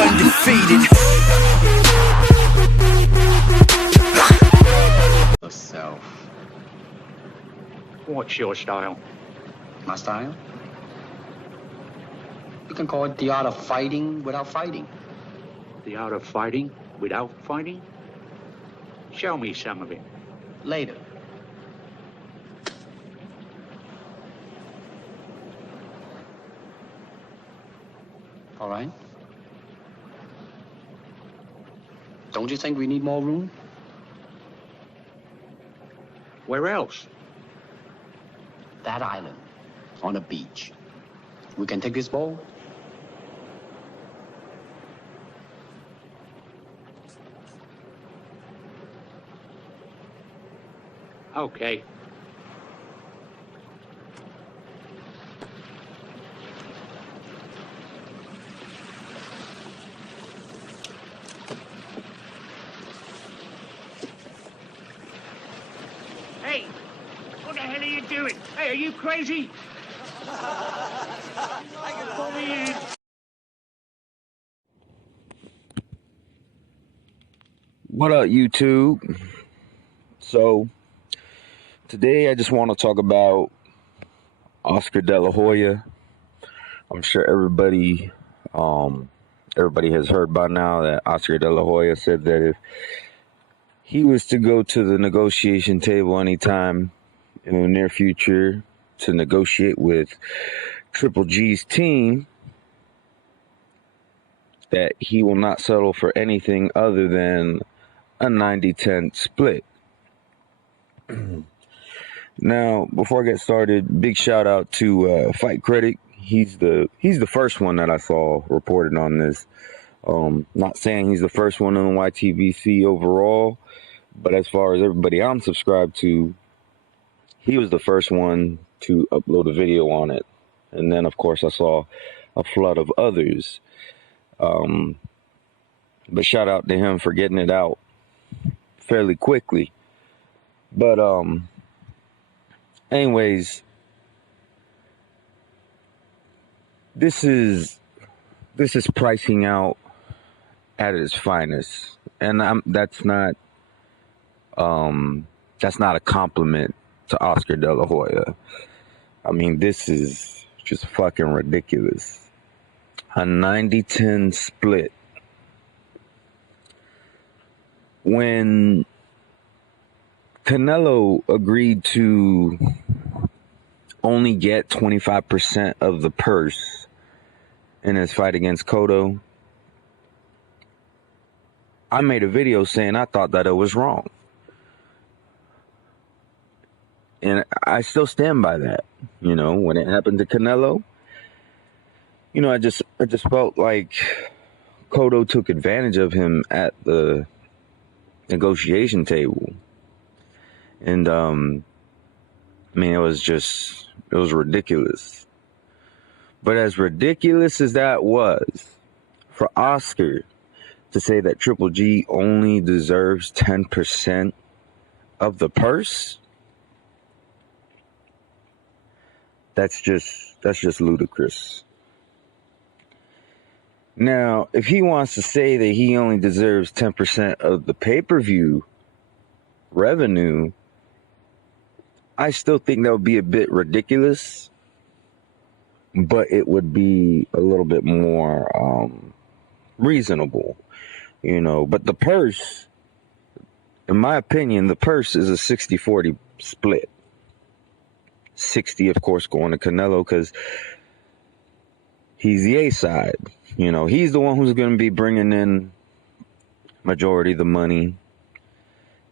undefeated. Yourself. What's your style? My style? You can call it the art of fighting without fighting. The art of fighting without fighting? Show me some of it. Later. All right. Don't you think we need more room? Where else? That island, on the beach. We can take this ball. Okay. Hey, what the hell are you doing? Hey, are you crazy? Pull me in. What up, YouTube? So, today I just want to talk about Oscar De La Hoya. I'm sure everybody has heard by now that Oscar De La Hoya said that if he was to go to the negotiation table anytime in the near future to negotiate with Triple G's team, that he will not settle for anything other than a 90-10 split. Now, before I get started, big shout out to Fight Critic. He's the first one that I saw reported on this. Not saying he's the first one on YTBC overall, but as far as everybody I'm subscribed to, he was the first one to upload a video on it. And then, of course, I saw a flood of others. But shout out to him for getting it out fairly quickly. But anyways, this is pricing out at its finest, and that's not a compliment to Oscar De La Hoya. I mean, this is just fucking ridiculous. A 90-10 split. When Canelo agreed to only get 25% of the purse in his fight against Cotto, I made a video saying I thought that it was wrong. And I still stand by that. You know, when it happened to Canelo, you know, I just felt like Cotto took advantage of him at the negotiation table. And I mean, it was ridiculous. But as ridiculous as that was, for Oscar to say that Triple G only deserves 10% of the purse, that's just ludicrous. Now, if he wants to say that he only deserves 10% of the pay-per-view revenue, I still think that would be a bit ridiculous, but it would be a little bit more reasonable, you know. But the purse, in my opinion, the purse is a 60-40 split. 60, of course, going to Canelo because he's the A side. You know, he's the one who's going to be bringing in majority of the money.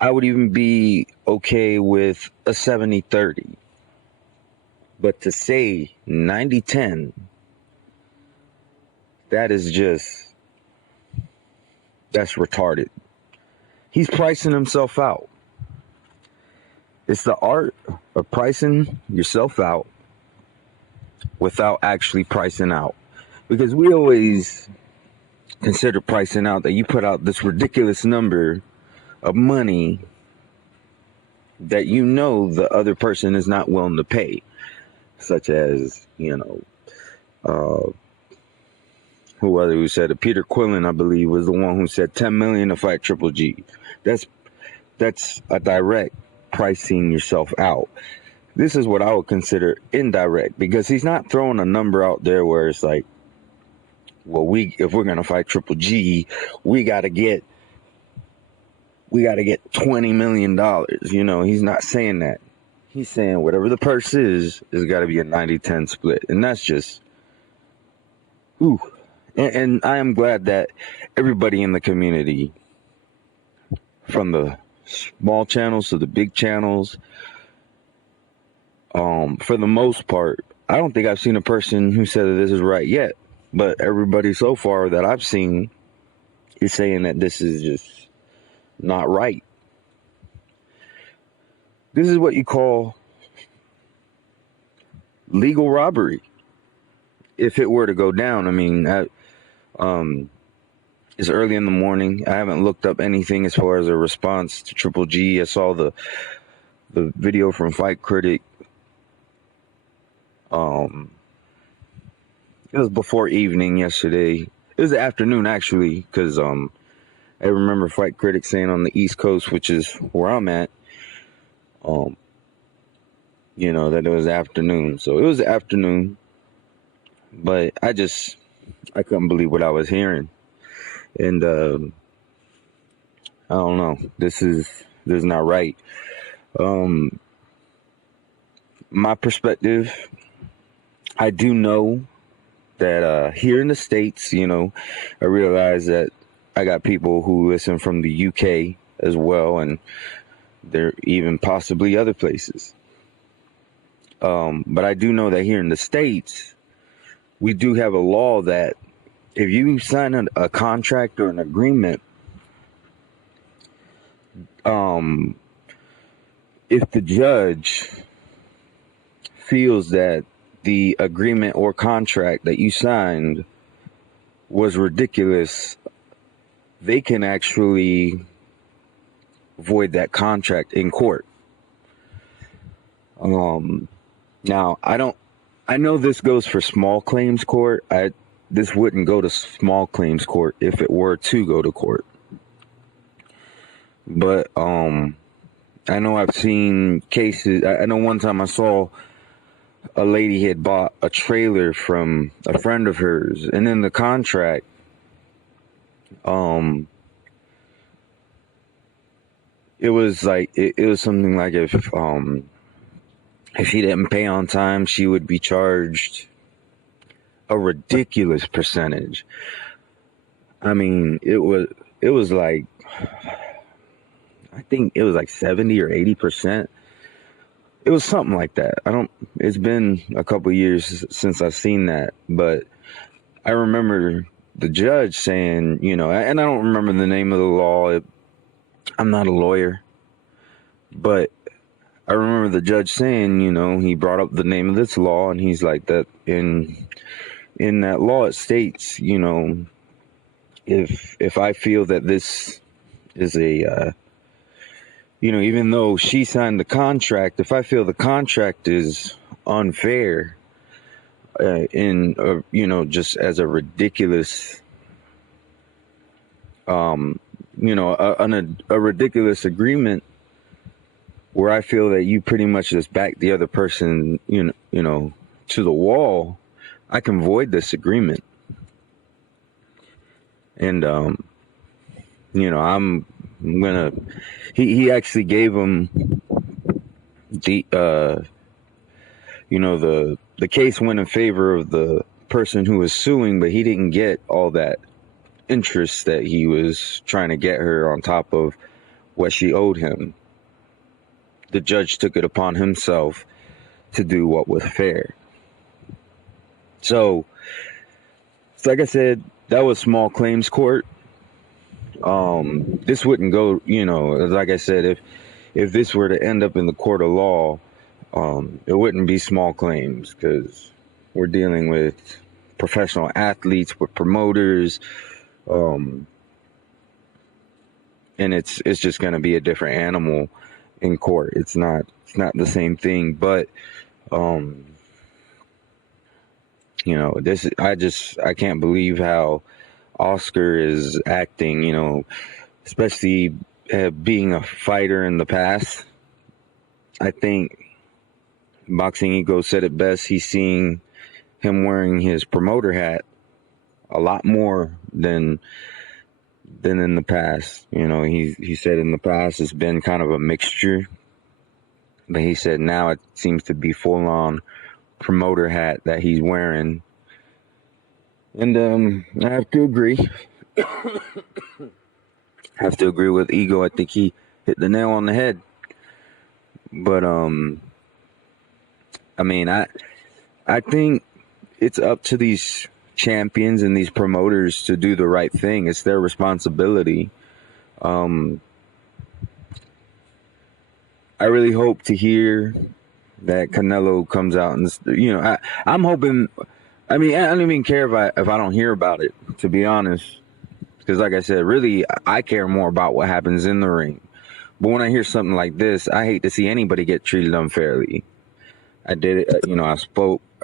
I would even be okay with a 70-30. But to say 90-10, that's retarded. He's pricing himself out. It's the art of pricing yourself out without actually pricing out. Because we always consider pricing out that you put out this ridiculous number of money that you know the other person is not willing to pay. Such as, you know, who said it. Peter Quillen, I believe, was the one who said 10 million to fight Triple G. That's a direct pricing yourself out. This is what I would consider indirect, because he's not throwing a number out there where it's like, well, if we're gonna fight Triple G, we gotta get $20 million. You know, he's not saying that. He's saying whatever the purse is got to be a 90-10 split, and that's just, ooh. And I am glad that everybody in the community, from the small channels to the big channels, for the most part, I don't think I've seen a person who said that this is right yet. But everybody so far that I've seen is saying that this is just not right. This is what you call legal robbery. If it were to go down, I mean, it's early in the morning. I haven't looked up anything as far as a response to Triple G. I saw the video from Fight Critic. It was before evening yesterday. It was the afternoon, actually, because I remember Fight Critic saying on the East Coast, which is where I'm at, you know, that it was afternoon. So it was the afternoon, but I couldn't believe what I was hearing. And I don't know. This is not right. My perspective, I do know that here in the States, you know, I realize that I got people who listen from the UK as well, and there even possibly other places. But I do know that here in the States, we do have a law that if you sign a contract or an agreement, if the judge feels that the agreement or contract that you signed was ridiculous, they can actually void that contract in court. Now, I know this goes for small claims court. This wouldn't go to small claims court if it were to go to court. But I know I've seen cases. I know one time I saw a lady had bought a trailer from a friend of hers, and in the contract, it was like it was something like if she didn't pay on time, she would be charged a ridiculous percentage. I mean, it was like, I think it was like 70 or 80%. It was something like that. It's been a couple years since I've seen that, but I remember the judge saying, you know, and I don't remember the name of the law. I'm not a lawyer, but I remember the judge saying, you know, he brought up the name of this law, and he's like, that in that law it states, you know, if I feel that this is a you know, even though she signed the contract, if I feel the contract is unfair, you know, just as a ridiculous, you know, a ridiculous agreement where I feel that you pretty much just back the other person, you know, to the wall, I can void this agreement. And, you know, he actually gave him the, you know, the case went in favor of the person who was suing, but he didn't get all that interest that he was trying to get her on top of what she owed him. The judge took it upon himself to do what was fair. So like I said, that was small claims court. This wouldn't go, you know, like I said, if this were to end up in the court of law, it wouldn't be small claims, because we're dealing with professional athletes, with promoters, and it's just going to be a different animal in court. It's not the same thing, but You know, I can't believe how Oscar is acting, you know, especially being a fighter in the past. I think Boxing Ego said it best. He's seeing him wearing his promoter hat a lot more than in the past. You know, he said in the past it's been kind of a mixture, but he said now it seems to be full on promoter hat that he's wearing. And I have to agree. With Ego. I think he hit the nail on the head. But I mean, I think it's up to these champions and these promoters to do the right thing. It's their responsibility. I really hope to hear that Canelo comes out and, you know, I'm hoping. I mean, I don't even care if I don't hear about it, to be honest, because like I said, really, I care more about what happens in the ring. But when I hear something like this, I hate to see anybody get treated unfairly. I did it, you know, I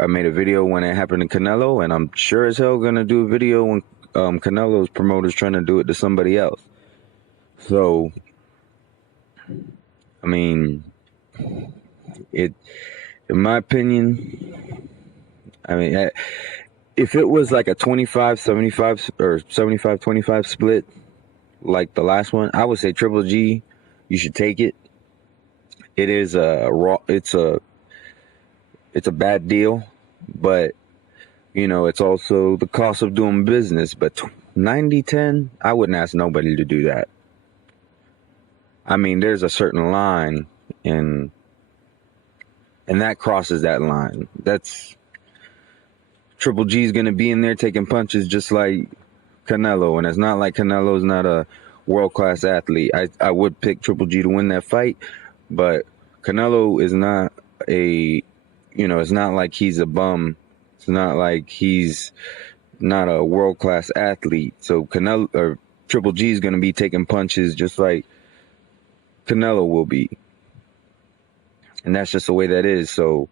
made a video when it happened to Canelo, and I'm sure as hell gonna do a video when Canelo's promoter's trying to do it to somebody else. So, I mean, in my opinion, I mean, if it was like a 25-75 or 75-25 split, like the last one, I would say Triple G, you should take it. It is it's a bad deal, but you know, it's also the cost of doing business. But 90-10, I wouldn't ask nobody to do that. I mean, there's a certain line, and that crosses that line. That's Triple G's gonna be in there taking punches just like Canelo, and it's not like Canelo's not a world-class athlete. I would pick Triple G to win that fight, but Canelo is not it's not like he's a bum. It's not like he's not a world-class athlete. So Canelo or Triple G is going to be taking punches just like Canelo will be. And that's just the way that is. So,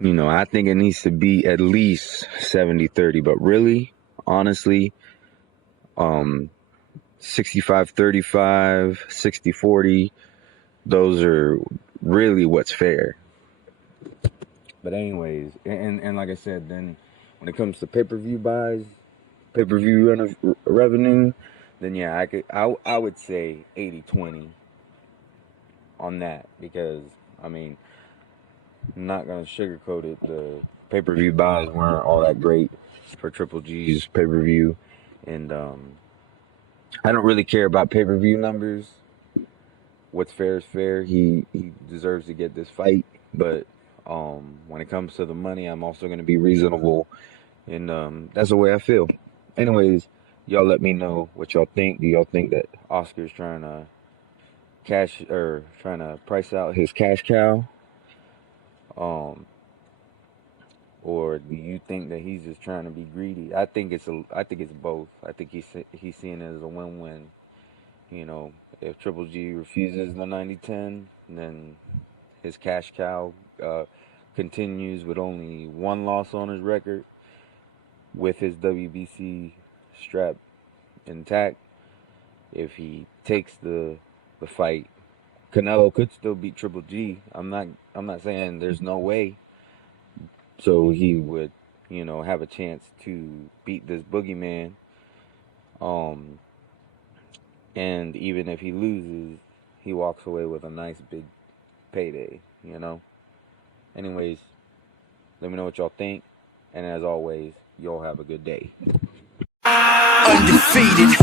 you know, I think it needs to be at least 70-30, but really, honestly, 65-35, 60-40, those are really what's fair. But anyways, and like I said, then when it comes to pay-per-view buys, pay-per-view revenue, then yeah, I would say 80-20 on that, because I mean, I'm not gonna sugarcoat it. The pay-per-view buys weren't all that great for Triple G's pay-per-view, and I don't really care about pay-per-view numbers. What's fair is fair. He deserves to get this fight, but when it comes to the money, I'm also going to be reasonable, and that's the way I feel. Anyways, y'all let me know what y'all think. Do y'all think that Oscar's trying to price out his cash cow? Or do you think that he's just trying to be greedy? I think it's both. I think he's seeing it as a win-win. You know, if Triple G refuses the 90-10, then his cash cow continues with only one loss on his record, with his WBC strap intact. If he takes the fight, Canelo could still beat Triple G. I'm not saying there's no way. So he would, you know, have a chance to beat this boogeyman. And even if he loses, he walks away with a nice big payday, you know? Anyways, let me know what y'all think. And as always, y'all have a good day. Undefeated.